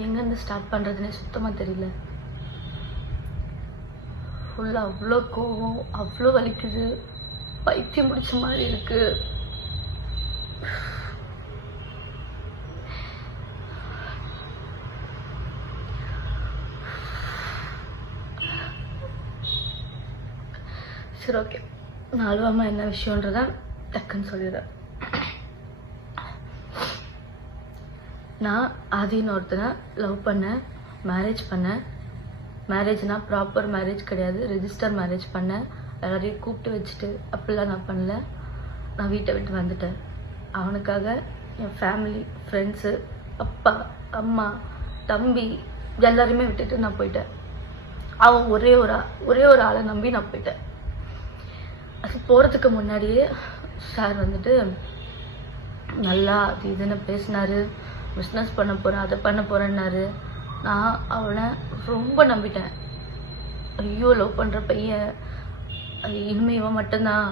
எங்கேருந்து ஸ்டார்ட் பண்ணுறதுனே சுத்தமாக தெரியல. ஃபுல்லாக அவ்வளோ கோவம், அவ்வளோ வலிக்குது, பைத்தியம் பிடிச்ச மாதிரி இருக்கு. சரி, ஓகே, நான் அழுவாமல் என்ன விஷயன்றத டக்குன்னு சொல்லிடுறேன். நான் ஆதின்னு ஒருத்தனை லவ் பண்ணேன், மேரேஜ் பண்ணேன். மேரேஜ்னா ப்ராப்பர் மேரேஜ் கிடையாது, ரெஜிஸ்டர் மேரேஜ் பண்ணேன். எல்லாரையும் கூப்பிட்டு வச்சுட்டு அப்படிலாம் நான் பண்ணல. நான் வீட்டை விட்டு வந்துட்டேன். அவனுக்காக என் ஃபேமிலி, ஃப்ரெண்ட்ஸு, அப்பா, அம்மா, தம்பி எல்லாரையுமே விட்டுட்டு நான் போயிட்டேன். அவன் ஒரே ஒரு ஆளை நம்பி நான் போயிட்டேன். அது போகிறதுக்கு முன்னாடியே சார் வந்துட்டு நல்லா அது இதுன்னு பேசினாரு. பிஸ்னஸ் பண்ண போகிறேன், அதை பண்ண போகிறேன்னாரு. நான் அவனை ரொம்ப நம்பிட்டேன். ஐயோ, லவ் பண்ணுற பையன், இனிமேல் இவன் மட்டும்தான்,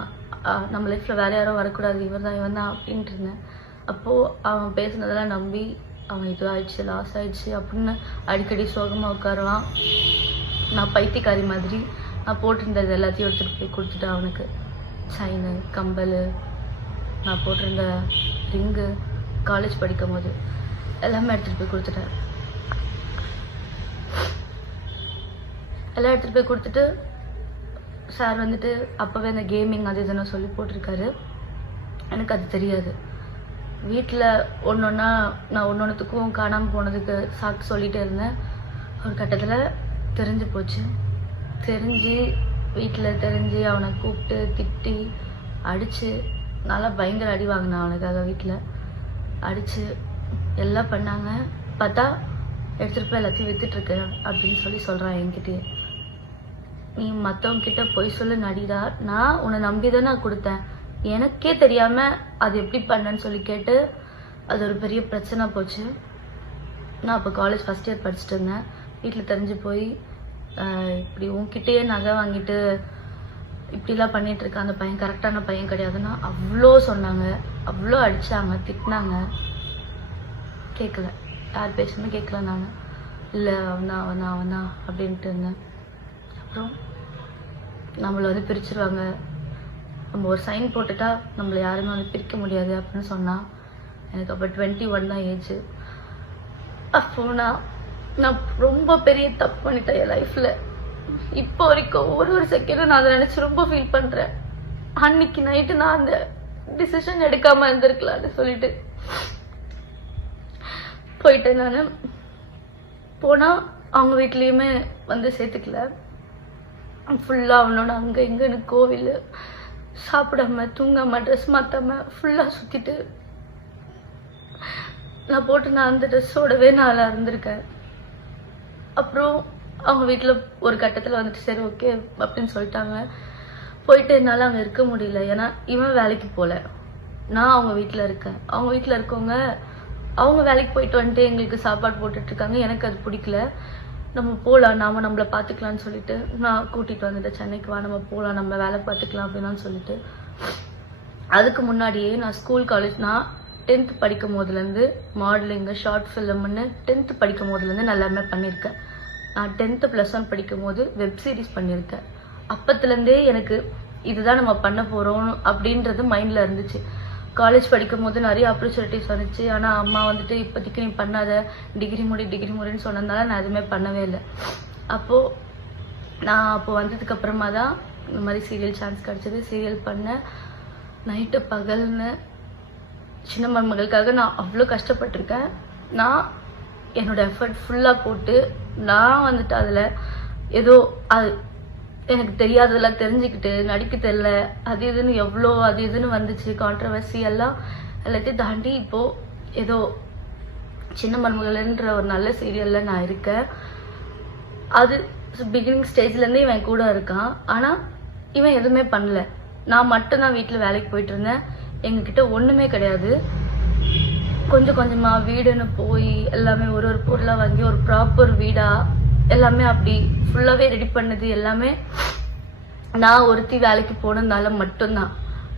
நம்ம லைஃப்பில் வேறு யாரும் வரக்கூடாது, இவன் தான் அப்படின்ட்டு இருந்தேன். அப்போது அவன் பேசுனதெல்லாம் நம்பி அவன் இது ஆயிடுச்சு, லாஸ் ஆயிடுச்சு அப்படின்னு அடிக்கடி சோகமாக உட்காருவான். நான் பைத்தியக்காரி மாதிரி நான் போட்டிருந்தது எல்லாத்தையும் எடுத்துகிட்டு போய் கொடுத்துட்டேன் அவனுக்கு. செயினு, கம்பல், நான் போட்டிருந்த ரிங்கு, காலேஜ் படிக்கும் போது எல்லாமே எடுத்துகிட்டு போய் கொடுத்துட்டேன். எல்லாம் எடுத்துகிட்டு போய் கொடுத்துட்டு சார் வந்துட்டு அப்போவே அந்த கேமிங் அது இதுன்னு சொல்லி போட்டிருக்காரு. எனக்கு அது தெரியாது. வீட்டில் ஒன்றா நான் ஒன்றுத்துக்கும் காணாமல் போனதுக்கு சாக்கு சொல்லிகிட்டே இருந்தேன். ஒரு கட்டத்தில் தெரிஞ்சு போச்சு. வீட்டில் தெரிஞ்சு அவனை கூப்பிட்டு திட்டி அடித்து நல்லா பயங்கர அடி வாங்கினான் அவனுக்காக. வீட்டில் அடித்து எல்லாம் பண்ணாங்க. பார்த்தா எடுத்துகிட்டு போய் எல்லாத்தையும் விற்றுட்ருக்க அப்படின்னு சொல்கிறான் என்கிட்டயே. நீ மற்றவங்கிட்ட பொய் சொல்லு நடிடா, நான் உன்னை நம்பி தான் நான் கொடுத்தேன், எனக்கே தெரியாமல் அது எப்படி பண்ணேன்னு சொல்லி கேட்டு அது ஒரு பெரிய பிரச்சனை போச்சு. நான் அப்போ காலேஜ் ஃபஸ்ட் இயர் படிச்சுட்டு இருந்தேன். வீட்டில் தெரிஞ்சு போய் இப்படி உன்கிட்டயே நகை வாங்கிட்டு இப்படிலாம் பண்ணிகிட்ருக்க அந்த பையன் கரெக்டான பையன் கிடையாதுன்னா அவ்வளோ சொன்னாங்க, அவ்வளோ அடித்தாங்க, திட்டினாங்க. கேட்கல, யார் பேசுமே கேட்கல. நான் இல்லை அவனா அப்படின்ட்டு இருந்தேன். அப்புறம் நம்மளை வந்து பிரிச்சுருவாங்க, நம்ம ஒரு சைன் போட்டுட்டா நம்மளை யாருமே வந்து பிரிக்க முடியாது அப்படின்னு சொன்னான். எனக்கு அப்போ 21 தான் ஏஜ். அப்போ நான் ரொம்ப பெரிய தப்பு பண்ணிட்டேன் என் லைஃப்பில். இப்போ வரைக்கும் ஒரு செகண்டும் நான் அதை நினச்சி ரொம்ப ஃபீல் பண்ணுறேன். அன்னைக்கு நைட்டு நான் அந்த டிசிஷன் எடுக்காமல் இருந்திருக்கலான்னு சொல்லிட்டு போயிட்டேன். நான் போனால் அவங்க வீட்லேயுமே வந்து சேர்த்துக்கல. ஃபுல்லாக அவனோட அங்கே இங்கேன்னு கோவில், சாப்பிடாம தூங்காமல் ட்ரெஸ் மாற்றாமல் ஃபுல்லாக சுற்றிட்டு நான் அந்த ட்ரெஸ்ஸோடவே நான் இருந்திருக்கேன். அப்புறம் அவங்க வீட்டில் ஒரு கட்டத்தில் வந்துட்டு சரி ஓகே அப்படின்னு சொல்லிட்டாங்க. போயிட்டு என்னால் அங்கே இருக்க முடியல. ஏன்னா இவன் வேலைக்கு போகல, நான் அவங்க வீட்டில் இருக்கேன். அவங்க வீட்டில் இருக்கவங்க அவங்க வேலைக்கு போயிட்டு வந்துட்டு எங்களுக்கு சாப்பாடு போட்டுட்ருக்காங்க. எனக்கு அது பிடிக்கல. நம்ம போகலாம், நம்மளை பார்த்துக்கலான்னு சொல்லிட்டு நான் கூட்டிகிட்டு வந்துட்டேன். சென்னைக்கு வா, நம்ம போகலாம், நம்ம வேலை பார்த்துக்கலாம் அப்படின்னு சொல்லிட்டு. அதுக்கு முன்னாடியே நான் ஸ்கூல் காலேஜ், நான் 10th படிக்கும் போதுலேருந்து மாடலிங்கு, ஷார்ட் ஃபிலிம்னு 10th படிக்கும் போதுலேருந்து நான் எல்லாமே பண்ணியிருக்கேன். நான் 10th +1 படிக்கும் போது வெப் சீரிஸ் பண்ணியிருக்கேன். அப்பத்துலேருந்தே எனக்கு இதுதான் நம்ம பண்ண போகிறோம் அப்படின்றது மைண்டில் இருந்துச்சு. காலேஜ் படிக்கும் போது நிறைய ஆப்பர்ச்சுனிட்டிஸ் வந்துச்சு. ஆனால் அம்மா வந்துட்டு இப்போதைக்கு நீ பண்ணாத, டிகிரி முடின்னு சொன்னதுனால நான் எதுவுமே பண்ணவே இல்லை. அப்போ வந்ததுக்கப்புறமா தான் இந்த மாதிரி சீரியல் சான்ஸ் கிடச்சிது. சீரியல் பண்ணேன், நைட்டு பகல்னு. சின்ன மருமகளுக்காக நான் அவ்வளோ கஷ்டப்பட்டிருக்கேன். நான் என்னோட எஃபர்ட் ஃபுல்லாக போட்டு நான் வந்துட்டு அதில் ஏதோ அது எனக்கு தெரியாததெல்லாம் தெரிஞ்சுக்கிட்டு நடிக்க தெரியல, அது இதுன்னு வந்துச்சு. கான்ட்ரவர்சி எல்லாத்தையும் தாண்டி இப்போது ஏதோ சின்ன மருமகள்ன்ற ஒரு நல்ல சீரியலில் நான் இருக்கேன். அது பிகினிங் ஸ்டேஜ்லேருந்தே இவன் கூட இருக்கான். ஆனால் இவன் எதுவுமே பண்ணல. நான் மட்டும்தான் வீட்டில் வேலைக்கு போயிட்டு இருந்தேன். எங்ககிட்ட ஒன்றுமே கிடையாது. கொஞ்சம் கொஞ்சமாக வீடுன்னு போய் எல்லாமே ஒரு பொருளாக வாங்கி ஒரு ப்ராப்பர் வீடாக எல்லாமே அப்படி ஃபுல்லாகவே ரெடி பண்ணது எல்லாமே நான் ஒருத்தி வேலைக்கு போனதுனால மட்டும்தான்.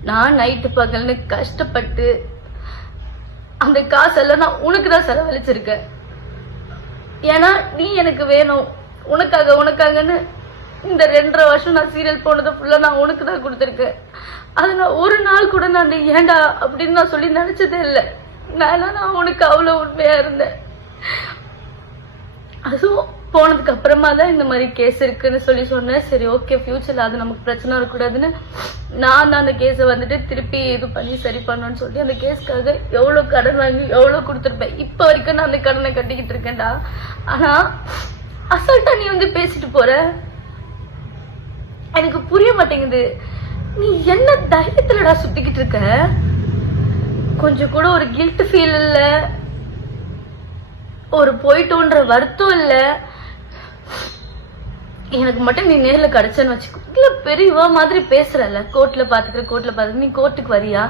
நான் நைட்டு பகல்னு கஷ்டப்பட்டு அந்த காசெல்லாம் நான் உனக்கு தான் செலவழிச்சிருக்கேன். ஏன்னா நீ எனக்கு வேணும், உனக்காகன்னு இந்த 2.5 வருஷம் நான் சீரியல் போனதை ஃபுல்லா நான் உனக்கு தான் கொடுத்துருக்கேன். அது நான் ஒரு நாள் கூட நான் ஏண்டா அப்படின்னு நான் சொல்லி நினைச்சதே இல்லை. நான் உனக்கு அவ்வளவு உண்மையா இருந்தேன். அதுவும் போனதுக்கு அப்புறமா தான் இந்த மாதிரி கேஸ் இருக்குன்னு சொல்லி சொன்னேன். சரி ஓகே, ஃபியூச்சர்ல அது நமக்கு பிரச்சனை இருக்கக்கூடாதுன்னு நான் தான் அந்த கேஸை வந்துட்டு திருப்பி இது பண்ணி சரி பண்ணணும்னு சொல்லி அந்த கேஸ்க்காக எவ்வளவு கடன் வாங்கி எவ்வளவு கொடுத்துருப்பேன். இப்ப வரைக்கும் நான் அந்த கடனை கட்டிக்கிட்டு இருக்கேன்டா. ஆனா அசால்ட்டா நீ வந்து பேசிட்டு போற. எனக்கு புரிய மாட்டேங்குது, நீ என்ன தைரியத்துலடா சுத்திக்கிட்டு இருக்க? கொஞ்சம் கூட ஒரு கில்ட் ஃபீல் இல்ல, ஒரு போயிட்டோன்ற வருத்தம் இல்ல. எனக்கு மட்டும் நீ நேர்ல கிடைச்சன்னு வச்சுக்கோ. இல்ல பெரியவா மாதிரி பேசுறல, கோர்ட்ல பாத்துக்கிற நீ கோர்ட்டுக்கு வரியா?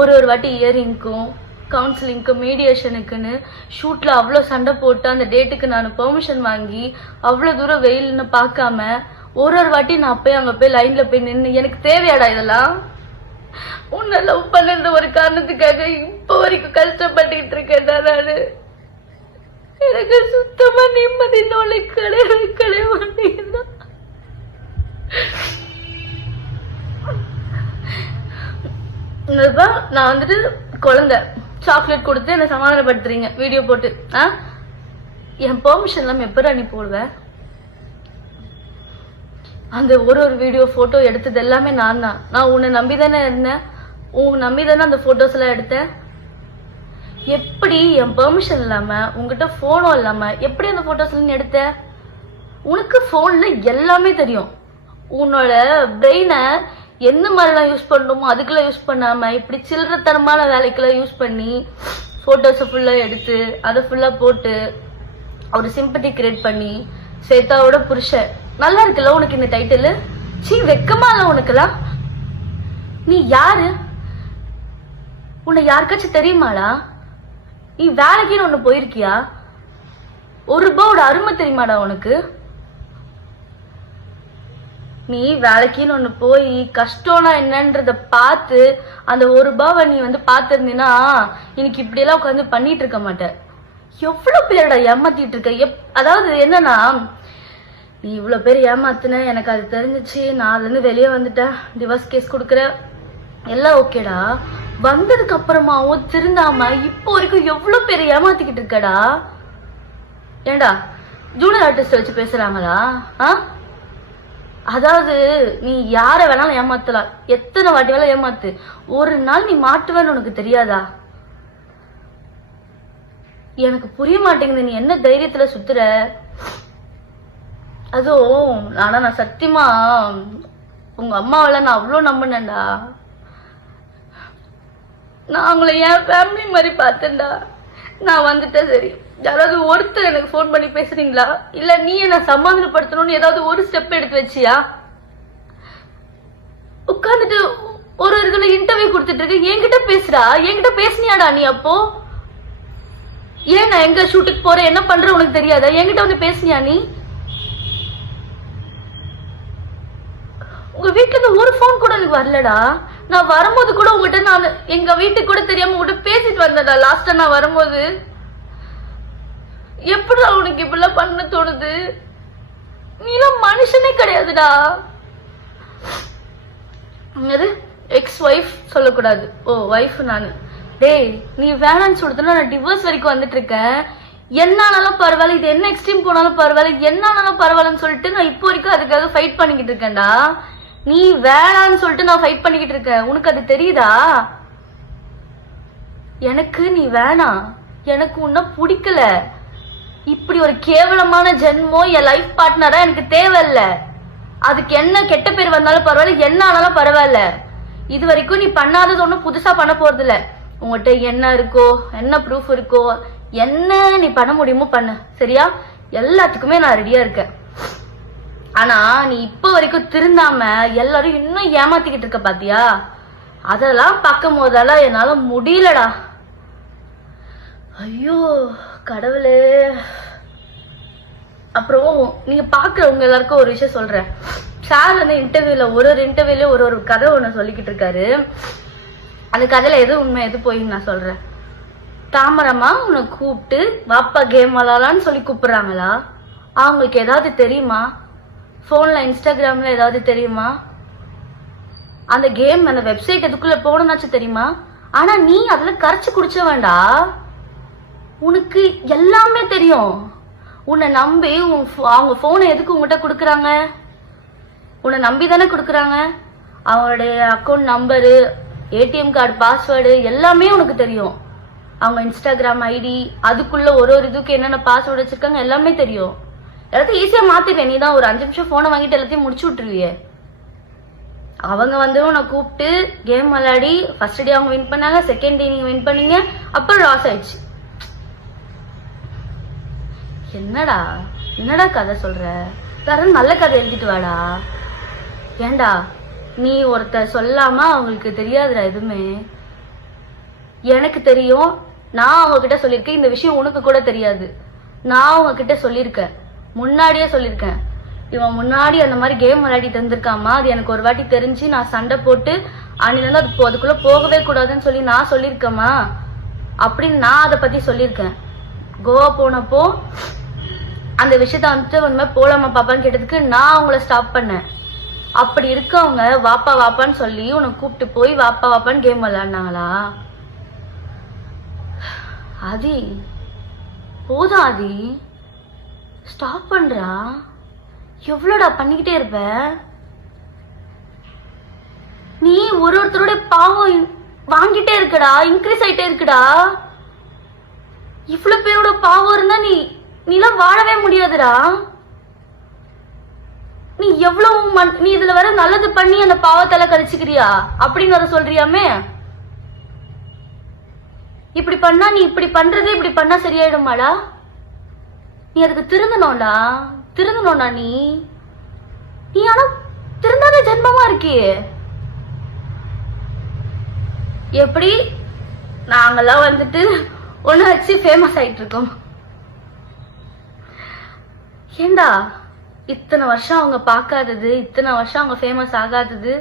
ஒரு வாட்டி இயரிங்க்கும் கவுன்சிலிங்க்கு மீடியேஷனுக்குன்னு ஷூட்ல அவ்வளவு சண்டை போட்டு அந்த டேட்டுக்கு நான் பெர்மிஷன் வாங்கி அவ்வளவு தூரம் வெயில்னு பார்க்காம ஒரு வாட்டி நான் போய் அங்க போய் லைன்ல போய் நின்று எனக்கு தேவையாடா இதெல்லாம்? உன்னை லவ் பண்ண ஒரு காரணத்துக்காக இப்ப வரைக்கும் கஷ்டப்பட்டுக்கிட்டு இருக்கேன்டா நானு. எனக்கு சுத்தமா நிம்மதி நோலை கிடையவே மாட்டேங்குதா. நான் வந்துட்டு குழந்தை சாக்லேட் கொடுத்து என்ன சமாதானப்படுத்துறீங்க வீடியோ போட்டு. என் பெர்மிஷன் எல்லாம் எப்படா நீ போடுவேன்? அந்த ஒரு வீடியோ போட்டோ எடுத்தது எல்லாமே நான் தான். நான் உன்னை நம்பிதானே இருந்தேன், நம்பிதானே அந்த போட்டோஸ் எல்லாம் எடுத்தேன். எப்படி என் பெர்மிஷன் இல்லாம உங்ககிட்ட போனும் இல்லாம எப்படி அந்த போட்டோஸ் எல்லாம் எடுத்த? உனக்கு போன்ல எல்லாமே தெரியும். உன்னோட பிரெயினை எந்த மாதிரிலாம் யூஸ் பண்ணணுமோ அதுக்கெல்லாம் யூஸ் பண்ணாம இப்படி சில்லறத்தனமான வேலைக்கெல்லாம் யூஸ் பண்ணி போட்டோஸை ஃபுல்லா எடுத்து அதை ஃபுல்லா போட்டு ஒரு சிம்பத்தி கிரியேட் பண்ணி சேத்தாவோட புருஷன். நல்லா இருக்குல்ல உனக்கு இந்த டைட்டில்? சீ, வெக்கமா இல்ல உனக்குலாம்? நீ யாரு? உன்னை யாருக்காச்சும் தெரியுமாடா? நீ வேலைக்குன்னு ஒண்ணு போயிருக்கியா? ₹1 அருமை தெரியுமாடா உனக்கு? நீ வேலைக்குன்னு ஒண்ணு போய் கஷ்டம்னா என்னன்றத பார்த்து அந்த ₹1 நீ வந்து பாத்திருந்தீன்னா இன்னைக்கு இப்படி எல்லாம் உட்காந்து பண்ணிட்டு இருக்க மாட்டேன். எவ்வளவு பேரோட ஏமாத்திட்டு இருக்க. அதாவது என்னன்னா, நீ இவ்வளவு பேர் ஏமாத்துன, எனக்கு அது தெரிஞ்சிச்சு, நான் அதுல இருந்து வெளியே வந்துட்டேன், டிவோர்ஸ் கேஸ் கொடுக்குற எல்லாம் ஓகேடா. வந்ததுக்கு அப்புறமாவும் திருந்தாம இப்போ வரைக்கும் எவ்வளவு பேர் ஏமாத்திக்கிட்டு இருக்கடா. ஏண்டா ஜூனியர் ஆர்டிஸ்ட் வச்சு பேசுறாங்களா? அதாவது நீ யார வேணாலும் ஏமாத்தலாம், எத்தனை வாட்டி வேணாலும் ஏமாத்து, ஒரு நாள் நீ மாட்டுவேன்னு உனக்கு தெரியாதா? எனக்கு புரிய மாட்டேங்குது நீ என்ன தைரியத்துல சுத்துற. அதுவும் நான் சத்தியமா உங்க அம்மாவெல்லாம் நான் அவ்வளவு நம்பினேன்டா. நான் அவங்கள என் ஃபேமிலி மாதிரி பார்த்தேன்டா. நான் வந்துட்டேன், சரி யாராவது ஒருத்தர் எனக்கு போன் பண்ணி பேசுறீங்களா, இல்ல நீ என்ன சமாதானப்படுத்தணும்னு ஏதாவது ஒரு ஸ்டெப் எடுத்து வச்சியா? உட்காந்துட்டு ஒரு இதுல இன்டர்வியூ கொடுத்துட்டு இருக்க, என்கிட்ட பேசுறா. என்கிட்ட பேசுனியாடா நீ? அப்போ ஏன் நான் எங்க ஷூட்டுக்கு போறேன் என்ன பண்ற உனக்கு தெரியாதா? என்கிட்ட வந்து பேசுனியா நீ? உங்க வீட்டுல இருந்து ஒரு போன் கூட எனக்கு வரலடா. நான் வரும்போது கூட உங்ககிட்ட நான் எங்க வீட்டுக்கு கூட தெரியாம உங்ககிட்ட பேசிட்டு வந்தேன்டா லாஸ்டா நான் வரும்போது. எப்படிடா உனக்கு இப்படிலாம் பண்ண தோணுது? நீலாம் மனுஷனே கிடையாதுடா. எக்ஸ் ஒய்ஃப் சொல்லக்கூடாது, ஓ ஒய்ஃப் நானு. டேய், நீ வேணான்னு சொல்றதுன்னா நான் டிவோர்ஸ் வரைக்கும் வந்துட்டு இருக்கேன். என்னானாலும் பரவாயில்ல, இது என்ன எக்ஸ்ட்ரீம் போனாலும் பரவாயில்ல, என்னானாலும் பரவாயில்லன்னு சொல்லிட்டு நான் இப்போ வரைக்கும் அதுக்காக ஃபைட் பண்ணிக்கிட்டு இருக்கேன்டா. நீ வேணான்னு சொல்லிட்டு நான் ஃபைட் பண்ணிக்கிட்டு இருக்கேன், உனக்கு அது தெரியுதா? எனக்கு நீ வேணாம், எனக்கு உன்ன பிடிக்கல. இப்படி ஒரு கேவலமான ஜென்மம் என் லைஃப் பார்ட்னரா எனக்கு தேவையில்ல. அதுக்கு என்ன கெட்ட பேர் வந்தாலும் பரவாயில்ல, என்ன ஆனாலும் பரவாயில்ல. இது வரைக்கும் நீ பண்ணாதது ஒன்றும் புதுசா பண்ண போறது இல்ல. உங்ககிட்ட என்ன இருக்கோ, என்ன ப்ரூஃப் இருக்கோ, என்ன நீ பண்ண முடியுமோ பண்ணு, சரியா? எல்லாத்துக்குமே நான் ரெடியா இருக்கேன். ஆனா நீ இப்ப வரைக்கும் திருந்தாம எல்லாரும் இன்னும் ஏமாத்திக்கிட்டு இருக்க பாத்தியா? அதெல்லாம் பார்க்கும் போதெல்லாம் என்னால முடியலடா. ஐயோ கடவுளே. அப்புறம் நீங்க பாக்குறவங்க எல்லாருக்கும் ஒரு விஷயம் சொல்றேன். சார் வந்து இன்டர்வியூல ஒரு இன்டர்வியூல ஒரு கதை ஒண்ணு சொல்லிக்கிட்டு இருக்காரு. அந்த கதையில எது உண்மை எது போய் நான் சொல்றேன். தாமரமா உன்னை கூப்பிட்டு வாப்பா கேம் விளாடலான்னு சொல்லி கூப்பிடுறாங்களா? அவங்களுக்கு ஏதாவது தெரியுமா? போன்ல இன்ஸ்டாகிராம்ல ஏதாவது தெரியுமா? அந்த கேம் அந்த வெப்சைட் எதுக்குள்ள போகணும்னாச்சும் தெரியுமா? ஆனா நீ அதுல கரைச்சு குடிச்ச வேண்டா, உனக்கு எல்லாமே தெரியும். உன்னை நம்பி அவங்க போனை எதுக்கு உங்ககிட்ட கொடுக்குறாங்க? உன்னை நம்பி தானே கொடுக்குறாங்க. அவங்களுடைய account number, ATM card password எல்லாமே உனக்கு தெரியும். அவங்க இன்ஸ்டாகிராம் ஐடி, அதுக்குள்ள ஒரு இதுக்கு என்னென்ன பாஸ்வேர்டு வச்சிருக்காங்க எல்லாமே தெரியும். எல்லாத்தையும் ஈஸியா மாத்திடுவேன். நீ தான் ஒரு 5 நிமிஷம் போனை வாங்கிட்டு எல்லாத்தையும் முடிச்சு விட்டுருவிய. அவங்க வந்து உன்னை கூப்பிட்டு கேம் விளையாடி ஃபர்ஸ்ட் டே அவங்க வின் பண்ணாங்க, செகண்ட் டே நீங்க வின் பண்ணீங்க, அப்புறம் லாஸ் ஆயிடுச்சு. என்னடா என்னடா கதை சொல்ற? தரன் நல்ல கதை எழுதிட்டு வாடா. ஏண்டா நீ ஒருத்தர் சொல்லாம அவங்களுக்கு தெரியாதுடா எதுவுமே. எனக்கு தெரியும். நான் அவங்க கிட்ட சொல்லியிருக்கேன். இந்த விஷயம் உனக்கு கூட தெரியாது. நான் அவங்க கிட்ட சொல்லியிருக்கேன், முன்னாடியே சொல்லியிருக்கேன். இவன் முன்னாடி அந்த மாதிரி கேம் விளையாடி தந்திருக்காமா, அது எனக்கு ஒரு வாட்டி தெரிஞ்சு நான் சண்டை போட்டு அன்னிலிருந்து அதுக்குள்ள போகவே கூடாதுன்னு சொல்லி நான் சொல்லியிருக்கேமா அப்படின்னு நான் அதை பத்தி சொல்லியிருக்கேன். கோவா போனப்போ அந்த விஷயத்த வந்துட்டு உண்மை போலாமா பாப்பான்னு கேட்டதுக்கு நான் அவங்கள ஸ்டாப் பண்ணேன். அப்படி இருக்கவங்க வாப்பா வாப்பான்னு சொல்லி உனக்கு கூப்பிட்டு போய் வாப்பா வாப்பான்னு கேம் விளையாடினாங்களா? ஆதி போதும் ஆதி, ஸ்டாப் பண்றா. எவ்வளோடா பண்ணிக்கிட்டே இருப்ப நீ? ஒருத்தருடைய பாவம் வாங்கிட்டே இருக்கடா, இன்க்ரீஸ் ஆயிட்டே இருக்குடா. இவ்வளவு பேரோட பாவம் இருந்தா நீலாம் வாழவே முடியாதுடா. நீ எவ்வளவு நீ இதுல வர நல்லது பண்ணி அந்த பாவத்தால கழிச்சுக்கிறியா அப்படின்னு வர சொல்றியாமே. இப்படி பண்ணா நீ இப்படி பண்றது இப்படி பண்ணா சரியாயிடுமாடா? நீ அதுக்கு திருந்தணும்டா, திருந்தணும்டா. நீ ஆனா திருந்தாத ஜென்மமா இருக்கியே. எப்படி நாங்கெல்லாம் வந்துட்டு ஒண்ணு வச்சு ஃபேமஸ் ஆயிட்டு இருக்கோம். ஏண்டா இத்தனை வருஷம் அவங்க பார்க்காதது, இத்தனை வருஷம் அவங்க ஃபேமஸ் ஆகாதது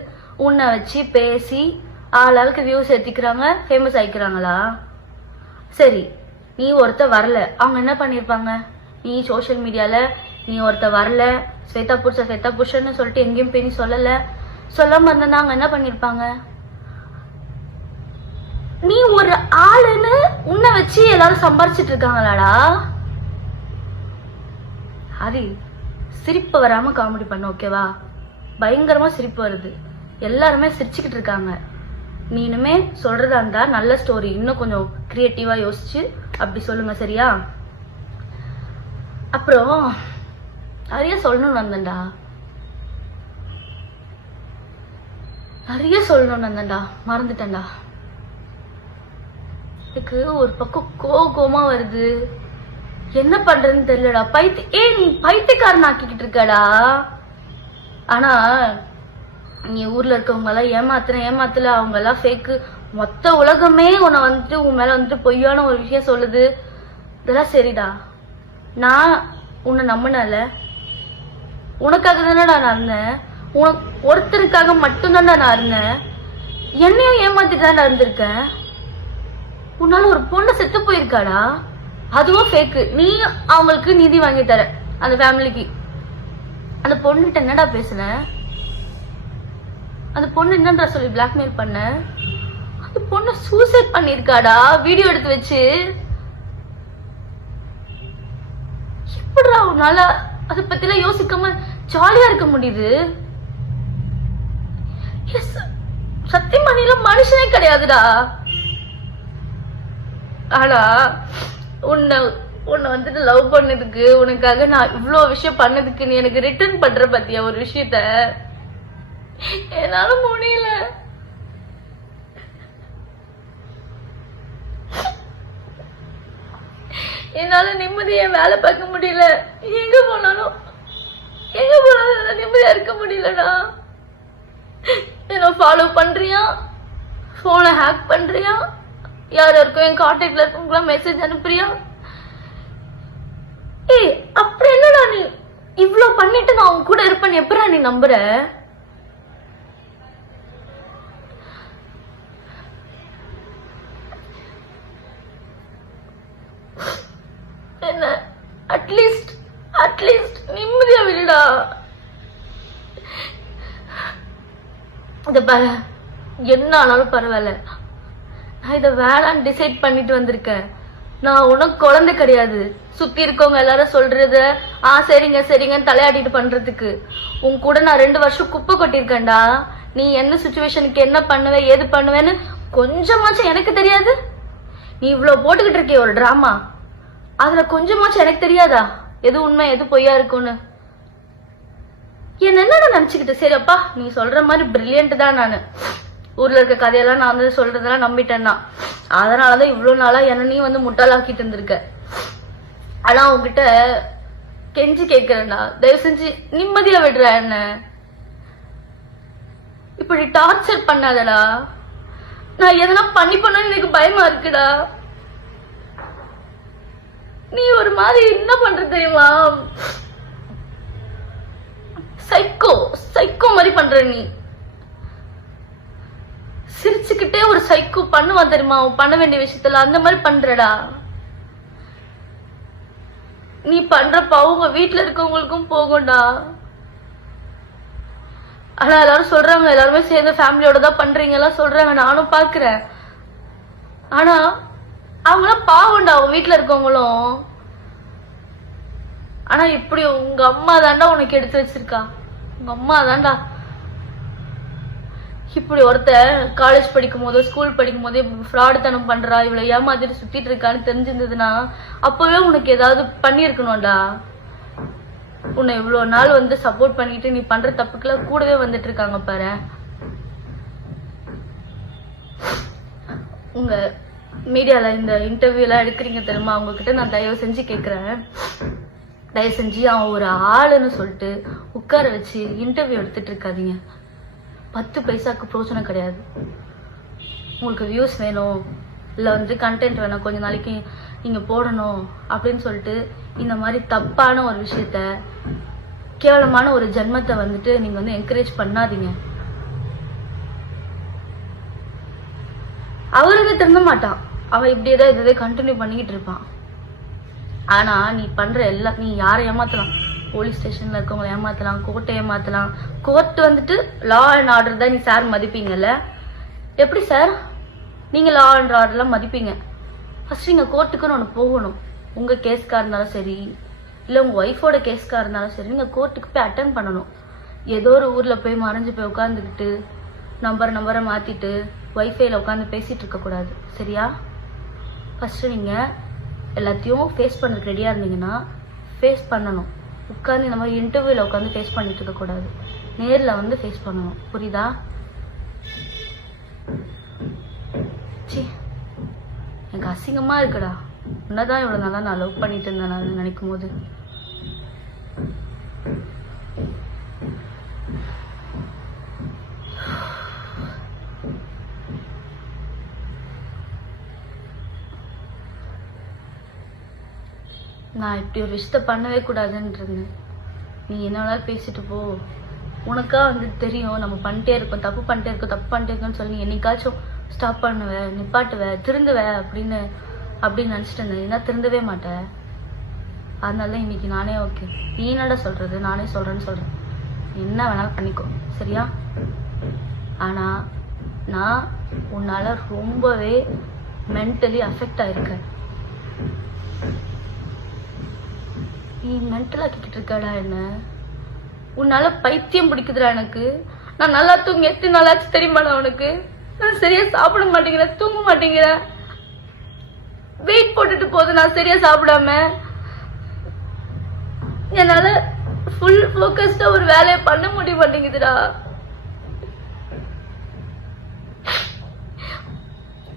உன்னை வச்சு பேசி ஆளாளுக்கு வியூஸ் ஏத்திக்கிறாங்க, ஃபேமஸ் ஆயிக்கிறாங்களா? சரி, நீ ஒருத்த வரல, அவங்க என்ன பண்ணிருப்பாங்க? நீ சோசியல் மீடியால நீ ஒருத்த வரல, ஸ்வேதா புருஷன்னு சொல்லிட்டு எங்கேயும் போய் நீ சொல்லாம இருந்தா அவங்க என்ன பண்ணிருப்பாங்க? நீ ஒரு ஆளுன்னு உன்னை வச்சு எல்லாரும் சம்பாரிச்சிட்டு இருக்காங்களாடா? அது சிரிப்பு வராம காமெடி பண்ண, ஓகேவா? பயங்கரமா சிரிப்பு வருது, எல்லாருமே சிரிச்சுக்கிட்டு இருக்காங்க. நீ இனிமே சொல்றதா இருந்தா நல்ல ஸ்டோரி இன்னும் கொஞ்சம் கிரியேட்டிவா யோசிச்சு அப்படி சொல்லுங்க, சரியா? அப்புறம் நிறைய சொல்லணும்னு வந்தேன்டா, நிறைய சொல்லணும்னு வந்தேன்டா, மறந்துட்டேன்டா. எனக்கு ஒரு பக்கம் கோவமா வருது, என்ன பண்றதுன்னு தெரியலடா. நீ பைத்தியக்காரன் ஆக்கிக்கிட்டு இருக்கடா. ஆனா நீ ஊர்ல இருக்கவங்க எல்லாம் ஏமாத்தல, அவங்க எல்லாம் ஃபேக்கு. மொத்த உலகமே உன்னை வந்துட்டு உன் மேல வந்துட்டு பொய்யான ஒரு விஷயம் சொல்லுது. இதெல்லாம் சரிடா. நான் உன்னை நம்பினல, உனக்காக தானடா நான் இருந்தேன். உனக்கு ஒருத்தருக்காக மட்டும்தான்டா நான் இருந்தேன். என்னையும் ஏமாத்திட்டு தான்டா இருந்திருக்கேன். உன்னால ஒரு பொண்ணு செத்து போயிருக்காடா, அதுவும் ஃபேக்கு. நீ அவங்களுக்கு நிதி வாங்கி தர அந்த ஃபேமிலிக்கு. அந்த பொண்ணுகிட்ட என்னடா பேசுன? அந்த பொண்ணு என்னன்றா சொல்லி பிளாக்மெயில் பண்ண? அந்த பொண்ணு சூசைட் பண்ணிருக்காடா, வீடியோ எடுத்து வச்சு. எப்படிடா உன்னால அதை பத்தி எல்லாம் யோசிக்காம ஜாலியா இருக்க முடியுது? சத்தியமா நீ மனுஷனே கிடையாதுடா. ஆனா உன்னை வந்துட்டு லவ் பண்ணதுக்கு, உனக்காக நான் இவ்வளவு விஷயம் பண்ணதுக்கு நீ எனக்கு ரிட்டர்ன் பண்ற பத்தியா ஒரு விஷயத்த? என்னால முடியல. என்னால நிம்மதியா வேலை பார்க்க முடியல. எங்க போனாலும் நிம்மதியா இருக்க முடியலடா. என்ன ஃபாலோ பண்றியா, போனை ஹேக் பண்றியா, யாருக்கும் என் கான்டாக்ட்ல இருக்கவங்களாம் மெசேஜ் அனுப்புறியா? அப்படி என்னடா நீ இவ்வளவு பண்ணிட்டு நான் உன் கூட இருப்பேன்னு எப்படா நீ நம்புற? என்ன அட்லீஸ்ட் அட்லீஸ்ட் நிம்மதியா விடுடா. இத பாரு, என்ன ஆனாலும் பரவாயில்ல, நான் இதை வேணான்னு டிசைட் பண்ணிட்டு வந்திருக்கேன். நான் உனக்கு குழந்தை கிடையாது. சுத்தி இருக்கவங்க எல்லாரும் சொல்றத சரிங்க சரிங்கன்னு தலையாடிட்டு பண்றதுக்கு. உன் கூட நான் 2 வருஷம் குப்பை கொட்டிருக்கேன்டா. நீ என்ன சுச்சுவேஷனுக்கு என்ன பண்ணுவ ஏது பண்ணுவேன்னு கொஞ்சமாச்சும் எனக்கு தெரியாது? நீ இவ்வளவு போட்டுக்கிட்டு இருக்கிய ஒரு டிராமா, அதுல கொஞ்சமாச்சும் எனக்கு தெரியாதா எது உண்மை எது பொய்யா இருக்கும்னு? என்ன நினைச்சுக்கிட்டு சரி அப்பா நீ சொல்ற மாதிரி பிரில்லியன்ட் தான். நானு ஊர்ல இருக்க கதையெல்லாம் நான் வந்து சொல்றதெல்லாம் நம்பிட்டேன்னா, அதனாலதான் இவ்வளவு நாளா என்ன நீ வந்து முட்டாளாக்கிட்டு இருந்திருக்க. ஆனா உங்ககிட்ட கெஞ்சி கேட்கிறேன்டா, தயவு செஞ்சு நிம்மதியா விடுற. என்ன இப்படி டார்ச்சர் பண்ணாதடா. நான் எதனா பண்ணணும்னு எனக்கு பயமா இருக்குடா. நீ ஒரு மாதிரி என்ன பண்ற தெரியுமா? சைக்கோ சைக்கோ மாதிரி பண்ற. நீ சிரிச்சுக்கிட்டே ஒரு சைக்கோ பண்ணுவான் தெரியுமா? பண்ண வேண்டிய விஷயத்துல அந்த மாதிரி பண்றடா. நீ பண்றப்ப அவங்க வீட்டுல இருக்கவங்களுக்கும் போகும்டா. ஆனா எல்லாரும் சொல்றாங்க, எல்லாருமே சேர்ந்து ஃபேமிலியோட தான் பண்றீங்க எல்லாம் சொல்றாங்க, நானும் பாக்குறேன். ஆனா அவங்களாம் பாவம்டா, அவங்க வீட்டுல இருக்கவங்களும். ஆனா இப்படி உங்க அம்மா தாண்டா உனக்கு எடுத்து வச்சிருக்கா. உங்க அம்மா தாண்டா இப்படி ஒருத்த காலேஜ் படிக்கும் போதோ ஸ்கூல் படிக்கும் போதே ஃப்ராடுத்தனம் பண்றா, இவ்வளவு ஏமாத்திட்டு சுத்திட்டு இருக்கான்னு தெரிஞ்சிருந்ததுன்னா அப்பவே உனக்கு ஏதாவது பண்ணிருக்கணும்டா. உன்னை இவ்வளவு நாள் வந்து சப்போர்ட் பண்ணிட்டு நீ பண்ற தப்புக்கெல்லாம் கூடவே வந்துட்டு இருக்காங்க பாரு. உங்க மீடியால இந்த இன்டர்வியூ எல்லாம் எடுக்கிறீங்க தெரியுமா, அவங்க கிட்ட நான் தயவு செஞ்சு கேக்குறேன், தயவு செஞ்சு அவன் ஒரு ஆளுன்னு சொல்லிட்டு உட்கார வச்சு இன்டர்வியூ எடுத்துட்டு இருக்காதீங்க. 10 பைசாக்கு பிரோஜனம் கிடையாது. உங்களுக்கு வியூஸ் வேணும் இல்ல வந்து கண்டென்ட் வேணும், கொஞ்ச நாளைக்கு நீங்க போடணும் அப்படின்னு சொல்லிட்டு இந்த மாதிரி தப்பான ஒரு விஷயத்த, கேவலமான ஒரு ஜென்மத்தை வந்துட்டு நீங்க வந்து என்கரேஜ் பண்ணாதீங்க. அவருக்கு திருந்த மாட்டான், அவன் இப்படியேதான் இதை கண்டினியூ பண்ணிக்கிட்டு இருப்பான். ஆனா நீ பண்ற எல்லாம், நீ யாரை ஏமாத்தலாம், போலீஸ் ஸ்டேஷன்ல இருக்கவங்களை ஏமாத்தலாம், கோர்ட்டை ஏமாத்தலாம். கோர்ட் வந்துட்டு லா அண்ட் ஆர்டர் தான் நீ சார் மதிப்பீங்கல்ல? எப்படி சார் நீங்க லா அண்ட் ஆர்டர்லாம் மதிப்பீங்க? ஃபர்ஸ்ட் நீங்க கோர்ட்டுக்குன்னு ஒன்று போகணும். உங்க கேஸ்கா இருந்தாலும் சரி இல்ல உங்க ஒய்ஃபோட கேஸ்கா இருந்தாலும் சரி, நீங்க கோர்ட்டுக்கு போய் அட்டன் பண்ணணும். ஏதோ ஒரு ஊர்ல போய் மறைஞ்சு போய் உட்காந்துக்கிட்டு நம்பரை மாத்திட்டு ஒய்ஃபைல உட்காந்து பேசிட்டு இருக்க கூடாது, சரியா? ஃபர்ஸ்ட் நீங்க எல்லாத்தையும் ஃபேஸ் பண்ணுறதுக்கு ரெடியா இருந்தீங்கன்னா ஃபேஸ் பண்ணணும். உட்காந்து இந்த மாதிரி இன்டர்வியூல உட்காந்து ஃபேஸ் பண்ணிட்டு இருக்க கூடாது, நேர்ல வந்து ஃபேஸ் பண்ணணும், புரியுதா? சி எனக்கு அசிங்கமா இருக்குடா. உன்னதான் இவ்வளவு நாளா நான் லவ் பண்ணிட்டு இருந்தேன் நான் நினைக்கும் போது. நான் இப்படி ஒரு விஷயத்த பண்ணவே கூடாதுன்னு இருந்தேன். நீ என்ன வேணாலும் பேசிட்டு போ, உனக்கா வந்து தெரியும் நம்ம பண்ணிட்டே இருக்கோம், தப்பு பண்ணிட்டே இருக்கோம்னு சொல்லி என்னைக்காச்சும் ஸ்டாப் பண்ணுவ, நிப்பாட்டுவ, திருந்துவ அப்படின்னு நினைச்சிட்டு இருந்தேன். ஏன்னா திருந்தவே மாட்டேன். அதனால இன்னைக்கு நானே ஓகே, நீ என்னடா சொல்றது, நானே சொல்றேன்னு சொல்றேன். என்ன வேணாலும் பண்ணிக்கோ, சரியா? ஆனா நான் உன்னால ரொம்பவே மென்டலி அஃபெக்ட் ஆயிருக்கேன். நீ மென்டல் ஆக்கிக்கிட்டு இருக்காடா என்ன. உன்னால பைத்தியம் பிடிக்குதுடா எனக்கு. நான் நல்லா தூங்க எத்தனை நாளாச்சு தெரியுமாடா உனக்கு? நான் சரியா சாப்பிட மாட்டேங்கிறேன், தூங்க மாட்டேங்கிறேன், வெயிட் போட்டுட்டு போகுது நான் சரியா சாப்பிடாம. என்னால ஃபுல் ஃபோக்கஸ்டா ஒரு வேலையை பண்ண முடிய மாட்டேங்குதுடா.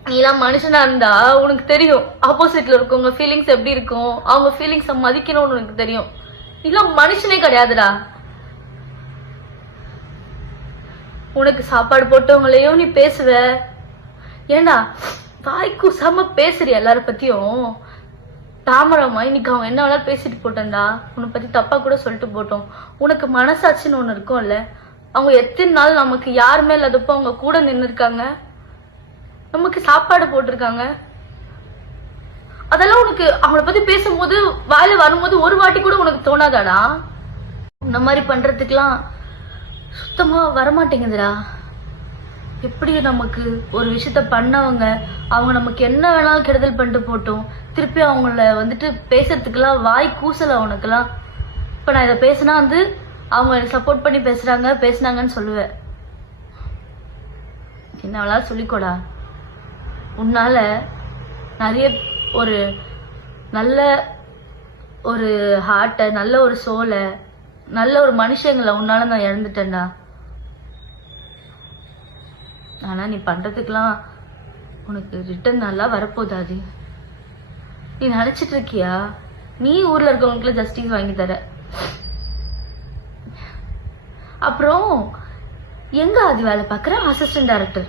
நீலாம் மனுஷனா இருந்தா உனக்கு தெரியும் ஆப்போசிட்ல இருக்கவங்க ஃபீலிங்ஸ் எப்படி இருக்கும், அவங்க ஃபீலிங்ஸ மதிக்கணும்னு உனக்கு தெரியும். நீலாம் மனுஷனே கிடையாதுடா. உனக்கு சாப்பாடு போட்டவங்களையும் நீ பேசுவ. ஏண்டா வாய்க்கு சம பேசுறிய எல்லார பத்தியும். தாமரமா இன்னைக்கு அவங்க என்ன வேணாலும் பேசிட்டு போட்டேன்டா, உன்னை பத்தி தப்பா கூட சொல்லிட்டு போட்டோம். உனக்கு மனசாட்சின்னு ஒண்ணு இருக்கும்ல. அவங்க எத்தனை நாள் நமக்கு யாருமே இல்லாதப்போ அவங்க கூட நின்று இருக்காங்க, நமக்கு சாப்பாடு போட்டிருக்காங்க. அதெல்லாம் உனக்கு அவங்கள பத்தி பேசும்போது வாயில வரும்போது ஒரு வாட்டி கூட உனக்கு தோணாதாடா? இந்த மாதிரி பண்றதுக்கெல்லாம் சுத்தமா வரமாட்டேங்குதுடா. எப்படி நமக்கு ஒரு விஷயத்த பண்ணவங்க அவங்க நமக்கு என்ன வேணாலும் கெடுதல் பண்ணிட்டு போட்டோம், திருப்பி அவங்கள வந்துட்டு பேசுறதுக்கெல்லாம் வாய் கூசல உனக்குலாம். இப்ப நான் இதை பேசினா வந்து அவங்க எனக்கு சப்போர்ட் பண்ணி பேசினாங்கன்னு சொல்லுவேன். என்ன வேணாலும் சொல்லிக்கோடா. உன்னால நிறைய ஒரு நல்ல ஒரு ஹார்ட்டை, நல்ல ஒரு சோலை, நல்ல ஒரு மனுஷங்களை உன்னால நான் இழந்துட்டேன்டா. ஆனா நீ பண்றதுக்கெல்லாம் உனக்கு ரிட்டர்ன் நல்லா வரப்போதாது. நீ நினைச்சிட்டு இருக்கியா நீ ஊர்ல இருக்கவங்களுக்கு ஜஸ்டிஸ் வாங்கி தர? அப்புறம் எங்க அது வேலை பாக்குற அசிஸ்டன்ட் டைரக்டர்?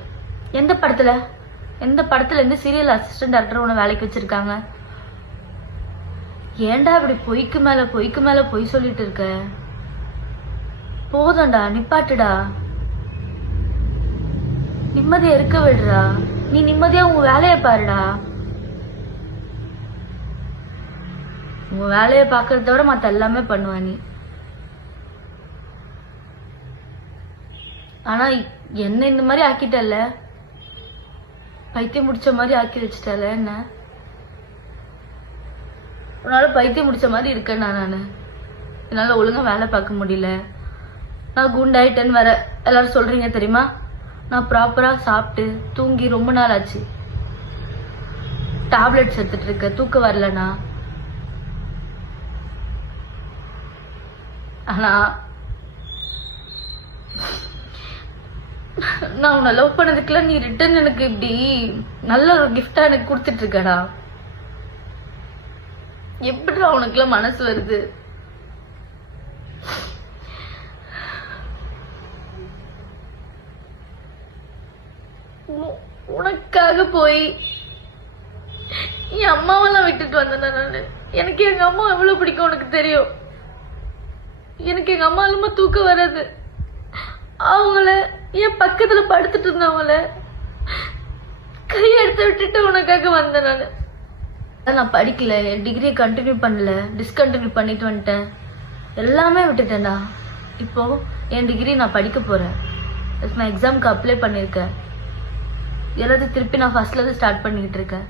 எந்த படத்துல இருந்து சீரியல் அசிஸ்டன்ட் டைரக்டர் உன்னை வேலைக்கு வச்சிருக்காங்க? ஏன்டா இப்படி பொய்க்கு மேல பொய் சொல்லிட்டு இருக்க? போதும்டா, நிப்பாட்டுடா. நிம்மதியா இருக்க விடுறா. நீ நிம்மதியா உன் வேலையை பாருடா. உன் வேலையை பாக்குறத விட மத்த எல்லாமே பண்ணுவ நீ. ஆனா என்ன இந்த மாதிரி ஆக்கிட்டல, பைத்தியம் முடிச்ச மாதிரி ஆக்கி வச்சுட்டல. என்ன உன்னால பைத்தியம் முடிச்ச மாதிரி இருக்கேன்னா நானு என்னால ஒழுங்கா வேலை பார்க்க முடியல. நான் குண்டாயிட்டேன்னு வேற எல்லாரும் சொல்றீங்க தெரியுமா? நான் ப்ராப்பரா சாப்பிட்டு தூங்கி ரொம்ப நாள் ஆச்சு. டேப்லெட்ஸ் எடுத்துட்டு இருக்க, தூக்கம் வரலனா. ஆனா நான் உன்னை லவ் பண்ணதுக்குலாம் நீ ரிட்டர்ன் எனக்கு இப்படி நல்ல ஒரு கிஃப்டா எனக்கு கொடுத்துட்டு இருக்கடா. எப்படிடா உனக்குலாம் மனசு வருது? உனக்காக போய் என் அம்மாவெல்லாம் விட்டுட்டு வந்தேன் நானு. எனக்கு எங்க அம்மா எவ்வளவு பிடிக்கும் உனக்கு தெரியும். எனக்கு எங்க அம்மா இல்லாம தூக்கம் வராது. அவங்கள என் பக்கத்துல படுத்துட்டு இருந்தவங்கள கையெடுத்து விட்டுட்டு உனக்காக வந்தேன் நானு. நான் படிக்கல, என் டிகிரியை கண்டினியூ பண்ணல, டிஸ்கண்டினியூ பண்ணிட்டு வந்துட்டேன். எல்லாமே விட்டுட்டேன்டா. இப்போ என் டிகிரி நான் படிக்க போறேன். நான் எக்ஸாமுக்கு அப்ளை பண்ணிருக்கேன். எல்லாத்தையும் திருப்பி நான் ஃபர்ஸ்ட்ல இருந்து ஸ்டார்ட் பண்ணிட்டு இருக்கேன்.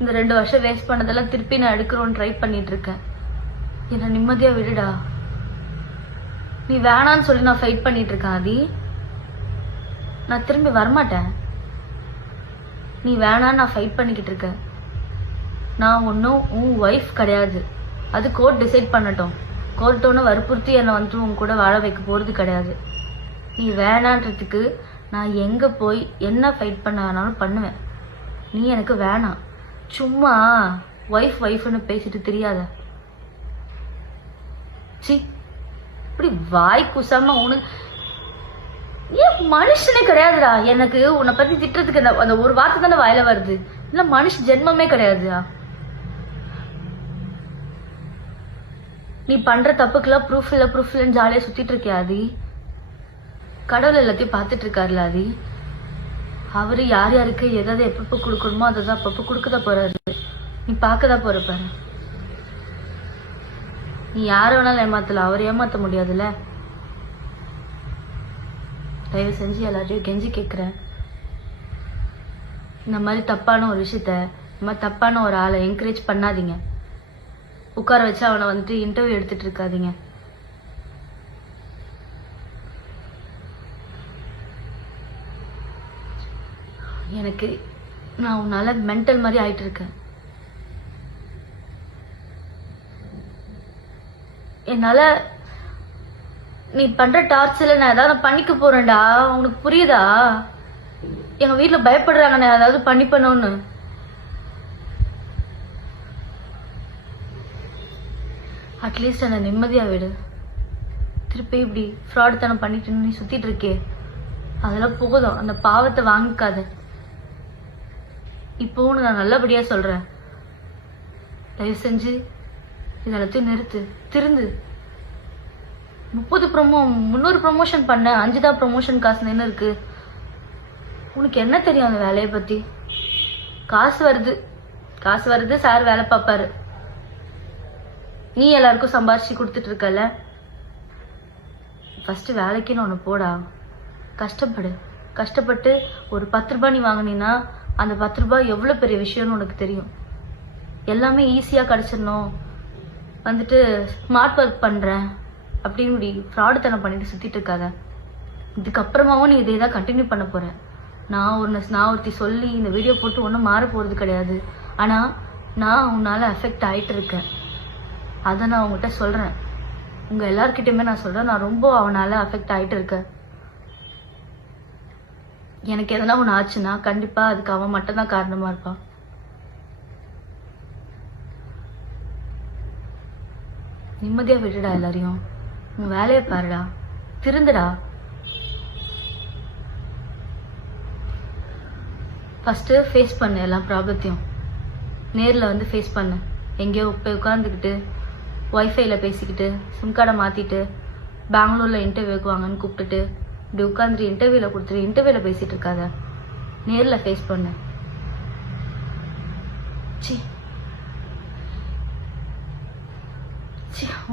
இந்த 2 வருஷம் வேஸ்ட் பண்ணதெல்லாம் திருப்பி நான் எடுக்கிறோன்னு ட்ரை பண்ணிட்டு இருக்கேன். என்ன நிம்மதியா விடுடா. நீ வேணான்னு சொல்லி நான் ஃபைட் பண்ணிட்டு இருக்கேன் ஆதி. நான் திரும்பி வரமாட்டேன். நீ வேணான்னு நான் ஃபைட் பண்ணிக்கிட்டு இருக்கேன். நான் ஒன்னும் உன் ஒய்ஃப் கிடையாது. அது கோர்ட் டிசைட் பண்ணட்டும். கோர்ட் ஒன்னும் வற்புறுத்தி என்னை வந்துட்டு உன் கூட வாழ வைக்க போறது கிடையாது. நீ வேணான்றதுக்கு நான் எங்க போய் என்ன ஃபைட் பண்ண வேணாலும் பண்ணுவேன். நீ எனக்கு வேணாம். சும்மா ஒய்ஃப்னு பேசிட்டு தெரியாத. சி இப்படி வாய் குசாம உனக்கு ஏன் மனுஷனே கிடையாதுடா. எனக்கு உன்னை பத்தி திட்டுறதுக்கு அந்த ஒரு வார்த்தை தானே வாயில வருது. இல்ல மனுஷ ஜென்மமே கிடையாதுடா. நீ பண்ற தப்புக்கெல்லாம் ப்ரூஃப் இல்லன்னு ஜாலியா சுத்திட்டு இருக்கியா ஆதி? கடவுள் எல்லாத்தையும் பார்த்துட்டு இருக்காருல ஆதி. அவரு யார் யாருக்கு எதாவது எப்பப்ப கொடுக்கணுமோ அதை அப்பப்ப கொடுக்கதான் போறாரு. நீ பார்க்கதான் போற பாரு. நீ யார வேணாலும் ஏமாத்தல, அவர் ஏமாத்த முடியாதுல்ல. தயவு செஞ்சு எல்லாரையும் கெஞ்சி கேட்கிறேன். இந்த மாதிரி தப்பான ஒரு விஷயத்த, இந்த மாதிரி தப்பான ஒரு ஆளை என்கரேஜ் பண்ணாதீங்க. உட்கார வச்சு அவனை வந்துட்டு இன்டர்வியூ எடுத்துட்டு இருக்காதீங்க. எனக்கு நான் உன்னால மென்டல் மாதிரி ஆயிட்டு இருக்கேன். என்னால நீ பண்ற டார்ச்சர்ல நான் ஏதாவது பண்ணிக்க போறேன்டா. உனக்கு புரியுதா? எங்க வீட்டுல பயப்படுறாங்க நான் ஏதாவது பண்ணணும்னு. அட்லீஸ்ட் என்ன நிம்மதியா விடு. திருப்பி இப்படி ஃப்ராட் தனம் பண்ணிட்டு நீ சுத்திட்டு இருக்கே, அதெல்லாம் போதும். அந்த பாவத்தை வாங்கிக்காத. இப்போன்னு நான் நல்லபடியா சொல்றேன். தயவு செஞ்சு இதெல்லாத்தையும் நிறுத்து, திருந்து. 300 ப்ரமோஷன் பண்ண, 5 தான் ப்ரமோஷன் காசு என்ன இருக்கு? உனக்கு என்ன தெரியும் அந்த வேலையை பத்தி? காசு வருது, காசு வருது, சார் வேலை பார்ப்பாரு. நீ எல்லாருக்கும் சம்பாரிச்சு கொடுத்துட்டு இருக்கல. ஃபர்ஸ்ட் வேலைக்குன்னு ஒன்று போடா. கஷ்டப்பட்டு ஒரு 10 ரூபாய் நீ வாங்கினீன்னா அந்த 10 ரூபாய் எவ்வளோ பெரிய விஷயம்னு உனக்கு தெரியும். எல்லாமே ஈஸியாக கிடச்சிடணும், வந்துட்டு ஸ்மார்ட் ஒர்க் பண்ணுறேன் அப்படின்னு இப்படி ஃப்ராடுத்தனம் பண்ணிட்டு சுற்றிட்டு இருக்காத. இதுக்கப்புறமாவும் நீ இதே தான் கண்டினியூ பண்ண போகிறேன். நான் ஒருத்தி சொல்லி இந்த வீடியோ போட்டு ஒன்றும் மாற போகிறது கிடையாது. ஆனால் நான் உன்னால் அஃபெக்ட் ஆகிட்டு இருக்கேன். அதை நான் உங்கள்கிட்ட சொல்கிறேன். உங்கள் எல்லார்கிட்டையுமே நான் சொல்கிறேன், நான் ரொம்ப அவனால் அஃபெக்ட் ஆகிட்டு இருக்கேன். எனக்கு எதனா ஒன்று ஆச்சுன்னா கண்டிப்பாக அதுக்கு அவன் மட்டும்தான் காரணமாக இருப்பான். நிம்மதியாக விட்டுடா எல்லாரையும். உன் வேலையை பாருடா, திருந்துடா. ஃபஸ்ட்டு ஃபேஸ் பண்ணு எல்லா ப்ராப்ளத்தையும். நேரில் வந்து ஃபேஸ் பண்ணு. எங்கேயோ போய் உட்காந்துக்கிட்டு ஒய்ஃபைல பேசிக்கிட்டு சிம் கார்டை மாற்றிட்டு பெங்களூரில் இன்டர்வியூக்கு வாங்கன்னு கூப்பிட்டுட்டு இப்படி உட்காந்துட்டு இன்டர்வியூவில் கொடுத்துட்டு இன்டர்வியூவில் பேசிகிட்டு இருக்காத. நேரில் ஃபேஸ் பண்ணு.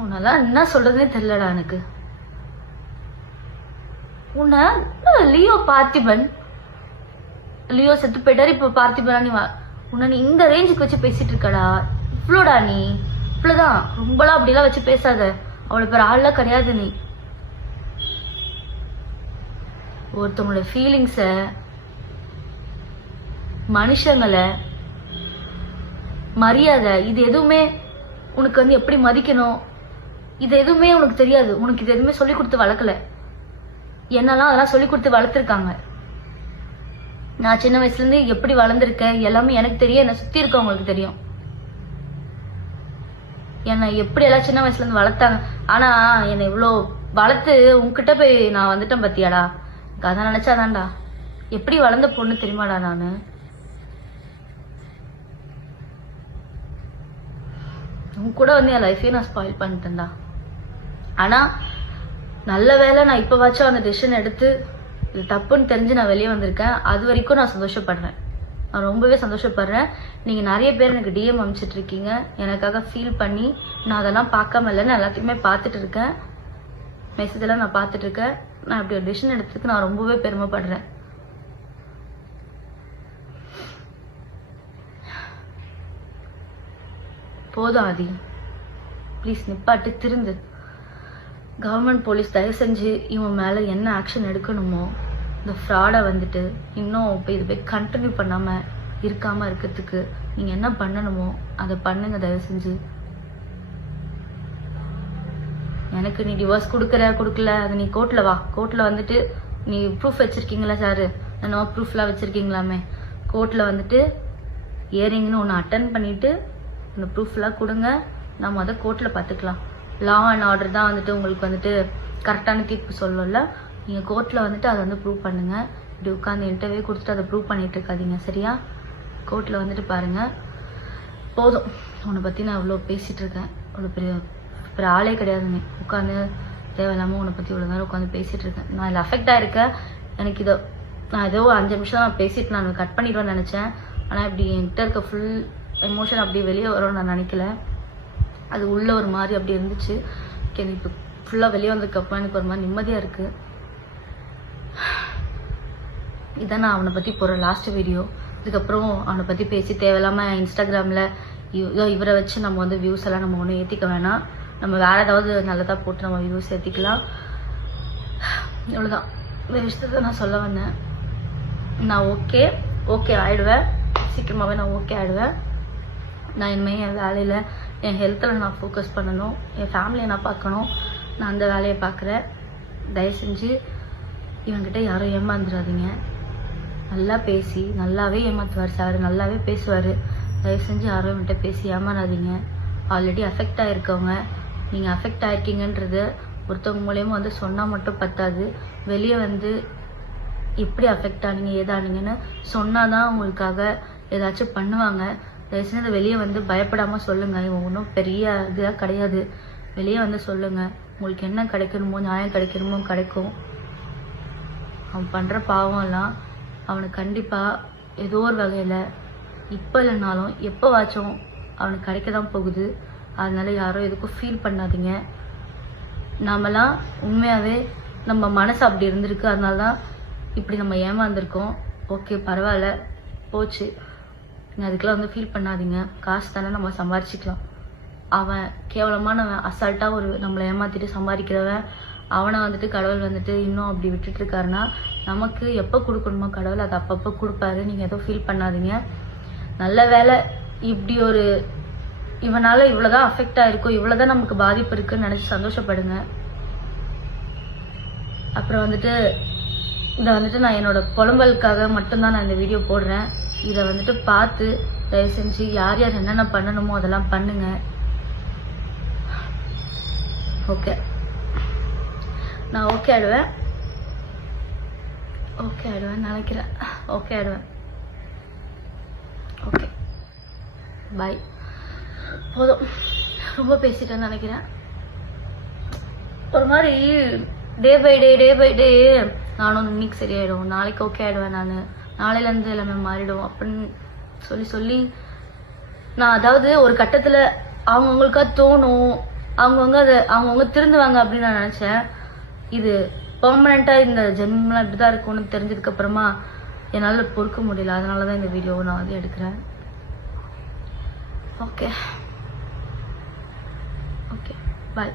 உன்னெல்லாம் என்ன சொல்றதுன்னே தெரியலடா எனக்கு. உன்னை லியோ செத்து போயிட்டாரு, இப்போ பார்த்திபனா நீ உன்னை நீ இந்த ரேஞ்சுக்கு வச்சு பேசிட்டு இருக்கடா. இவ்வளோடா நீ, இவ்வளோதான். ரொம்பலாம் அப்படிலாம் வச்சு பேசாத. அவ்வளோ பேர் ஆள்லாம் கிடையாது நீ. ஒருத்தவங்களோட ஃபீலிங்ஸை, மனுஷங்களை, மரியாதை, இது எதுவுமே உனக்கு வந்து எப்படி மதிக்கணும் இது எதுவுமே உனக்கு தெரியாது. உனக்கு இது எதுவுமே சொல்லி கொடுத்து வளர்க்கல. என்னெல்லாம் அதெல்லாம் சொல்லி கொடுத்து வளர்த்துருக்காங்க. நான் சின்ன வயசுலேருந்து எப்படி வளர்ந்துருக்கேன் எல்லாமே எனக்கு தெரியும், என்னை சுற்றி இருக்கவங்களுக்கு தெரியும். என்னை எப்படி எல்லாம் சின்ன வயசுலேருந்து வளர்த்தாங்க. ஆனால் என்னை இவ்வளோ வளர்த்து உங்ககிட்ட போய் நான் வந்துட்டேன் பத்தியாடா. அதான் நினச்சாதான்டா எப்படி வளர்ந்த பொண்ணு தெரியுமாடா நான். உன் கூட வந்து என் லைஃபையே நான் ஸ்பாயில் பண்ணிட்டேன்டா. ஆனால் நல்ல வேலை நான் இப்போ வாச்சும் அந்த டெசிஷன் எடுத்து இது தப்புன்னு தெரிஞ்சு நான் வெளியே வந்திருக்கேன். அது வரைக்கும் நான் சந்தோஷப்படுறேன். நான் ரொம்பவே சந்தோஷப்படுறேன். நீங்கள் நிறைய பேர் எனக்கு டிஎம் அனுப்பிச்சிட்டு இருக்கீங்க எனக்காக ஃபீல் பண்ணி. நான் அதெல்லாம் பார்க்காம இல்லை, நான் எல்லாத்தையுமே பார்த்துட்டு இருக்கேன். மெசேஜெல்லாம் நான் பார்த்துட்டு இருக்கேன். நான் இப்படி ஒரு டெசிஷன் எடுத்ததுக்கு நான் ரொம்பவே பெருமைப்படுறேன். போதும் ஆதி, ப்ளீஸ் நிப்பாட்டு, திருந்து. கவர்மெண்ட் போலீஸ் தயவு செஞ்சு இவன் மேலே என்ன ஆக்ஷன் எடுக்கணுமோ இந்த ஃப்ராடை வந்துட்டு இன்னும் இப்போ இது போய் கண்டினியூ பண்ணாமல் இருக்காமல் இருக்கிறதுக்கு நீங்கள் என்ன பண்ணணுமோ அதை பண்ணுங்க தயவு செஞ்சு. எனக்கு நீ டிவோர்ஸ் கொடுக்கல அது நீ கோர்ட்டில் வா. கோர்ட்டில் வந்துட்டு நீ ப்ரூஃப் வச்சுருக்கீங்களா சார், என்னோ ப்ரூஃப்லாம் வச்சுருக்கீங்களாமே. கோர்ட்டில் வந்துட்டு இயரிங்னு ஒன்று அட்டன் பண்ணிவிட்டு இந்த ப்ரூஃப்லாம் கொடுங்க. நம்ம அதை கோர்ட்டில் பார்த்துக்கலாம். லா அண்ட் ஆர்டர் தான் வந்துட்டு உங்களுக்கு வந்துட்டு கரெக்டான தீர்ப்பு சொல்லல. நீங்கள் கோர்ட்டில் வந்துட்டு அதை வந்து ப்ரூவ் பண்ணுங்கள். இப்படி உட்காந்து இன்டர்வியூ கொடுத்துட்டு அதை ப்ரூவ் பண்ணிட்டு இருக்காதீங்க சரியா. கோர்ட்டில் வந்துட்டு பாருங்கள். போதும், உன்னை பற்றி நான் இவ்வளோ பேசிகிட்டு இருக்கேன். அவ்வளோ பெரிய ஆளே கிடையாதுங்க. உட்காந்து தேவையில்லாமல் உன்னை பற்றி இவ்வளோ நேரம் உட்காந்து பேசிகிட்டு இருக்கேன். நான் இதில் அஃபெக்ட் ஆகிருக்கேன். எனக்கு நான் ஏதோ 5 நிமிஷம் நான் பேசிட்டு நான் கட் பண்ணிடுவேன்னு நினச்சேன். ஆனால் இப்படி என்கிட்ட இருக்க ஃபுல் எமோஷன் அப்படி வெளியே வரும்னு நான் நினைக்கல. அது உள்ளே ஒரு மாதிரி அப்படி இருந்துச்சு. எனக்கு இப்போ ஃபுல்லாக வெளியே வந்ததுக்கப்புறம் எனக்கு ஒரு மாதிரி நிம்மதியாக இருக்குது. இதான் நான் அவனை பற்றி போகிற லாஸ்ட் வீடியோ. இதுக்கப்புறம் அவனை பற்றி பேசி தேவையில்லாமல் இன்ஸ்டாகிராமில் இவரை வச்சு நம்ம வந்து வியூஸ் எல்லாம் நம்ம ஒன்றும் ஏற்றிக்க வேணாம். நம்ம வேறு ஏதாவது நல்லதாக போட்டு நம்ம வியூஸ் ஏற்றிக்கலாம். இவ்வளோதான் இந்த விஷயத்தை நான் சொல்ல வந்தேன். நான் ஓகே ஆகிடுவேன். சீக்கிரமாகவே நான் ஓகே ஆகிடுவேன். நான் இனிமேல் என் வேலையில் என் ஹெல்த்தில் நான் ஃபோக்கஸ் பண்ணணும். என் ஃபேமிலியை நான் பார்க்கணும். நான் அந்த வேலையை பார்க்குறேன். தயவு செஞ்சு இவன்கிட்ட யாரும் ஏமாந்துடாதீங்க. நல்லா பேசி நல்லாவே ஏமாற்றுவார் சார், நல்லாவே பேசுவார். தயவு செஞ்சு யாரும் இவன்கிட்ட பேசி ஏமாறாதீங்க. ஆல்ரெடி அஃபெக்ட் ஆகிருக்கவங்க, நீங்கள் அஃபெக்ட் ஆகிருக்கீங்கன்றது ஒருத்தவங்க மூலியமாக வந்து சொன்னால் மட்டும் பத்தாது. வெளியே வந்து எப்படி அஃபெக்ட் ஆனீங்க ஏதானீங்கன்னு சொன்னால் தான் உங்களுக்காக ஏதாச்சும் பண்ணுவாங்க. தயவு செஞ்சு வெளியே வந்து பயப்படாமல் சொல்லுங்கள். இவன் ஒன்றும் பெரிய இதாக கிடையாது. வெளியே வந்து சொல்லுங்கள். உங்களுக்கு என்ன கிடைக்கணுமோ நியாயம் கிடைக்கணுமோ கிடைக்கும். அவன் பண்ணுற பாவம்லாம் அவனுக்கு கண்டிப்பாக ஏதோ ஒரு வகையில் இப்போ இல்லைனாலும் எப்போவாச்சும் அவனுக்கு கிடைக்க தான் போகுது. அதனால யாரும் எதுக்கும் ஃபீல் பண்ணாதீங்க. நாமெல்லாம் உண்மையாகவே நம்ம மனசு அப்படி இருந்திருக்கு. அதனால தான் இப்படி நம்ம ஏமாந்துருக்கோம். ஓகே, பரவாயில்ல, போச்சு. நீங்கள் அதுக்கெல்லாம் வந்து ஃபீல் பண்ணாதீங்க. காசு தானே, நம்ம சம்பாரிச்சிக்கலாம். அவன் கேவலமானவன், அசால்ட்டாக ஒரு நம்மளை ஏமாற்றிட்டு சம்பாதிக்கிறவன். அவனை வந்துட்டு கடவுள் வந்துட்டு இன்னும் அப்படி விட்டுட்டு இருக்காருன்னா நமக்கு எப்போ கொடுக்கணுமோ கடவுள் அதை அப்பப்போ கொடுப்பாரு. நீங்கள் எதுவும் ஃபீல் பண்ணாதீங்க. நல்ல வேலை, இப்படி ஒரு இவனால் இவ்வளோதான் அஃபெக்ட் ஆகிருக்கும், இவ்வளோதான் நமக்கு பாதிப்பு இருக்குன்னு நினச்சி சந்தோஷப்படுங்க. அப்புறம் வந்துட்டு இதை வந்துட்டு நான் என்னோட புலம்பலுக்காக மட்டும்தான் நான் இந்த வீடியோ போடுறேன். இதை வந்துட்டு பார்த்து தயவு செஞ்சு யார் யார் என்னென்ன பண்ணணுமோ அதெல்லாம் பண்ணுங்க. ஓகே, நான் ஓகே ஆயிடுவேன் நினைக்கிறேன். ஓகே ஆயிடுவேன். ஓகே, பாய். போதும், ரொம்ப பேசிட்டேன்னு நினைக்கிறேன். ஒரு மாதிரி டே பை டே நானும் இன்னைக்கு சரியாயிடும், நாளைக்கு ஓகே ஆயிடுவேன், நான் நாளையிலேருந்து எல்லாமே மாறிடும் அப்படின்னு சொல்லி நான், அதாவது ஒரு கட்டத்தில் அவங்கவுங்களுக்கா தோணும், அவங்கவுங்க திருந்துவாங்க அப்படின்னு நான் நினச்சேன். இது பெர்மனெண்ட்டாக இந்த ஜென்மலாம் இப்படி தான் இருக்கும்னு தெரிஞ்சதுக்கப்புறமா என்னால் பொறுக்க முடியல. அதனால தான் இந்த வீடியோவை நான் வந்து எடுக்கிறேன். ஓகே, பாய்.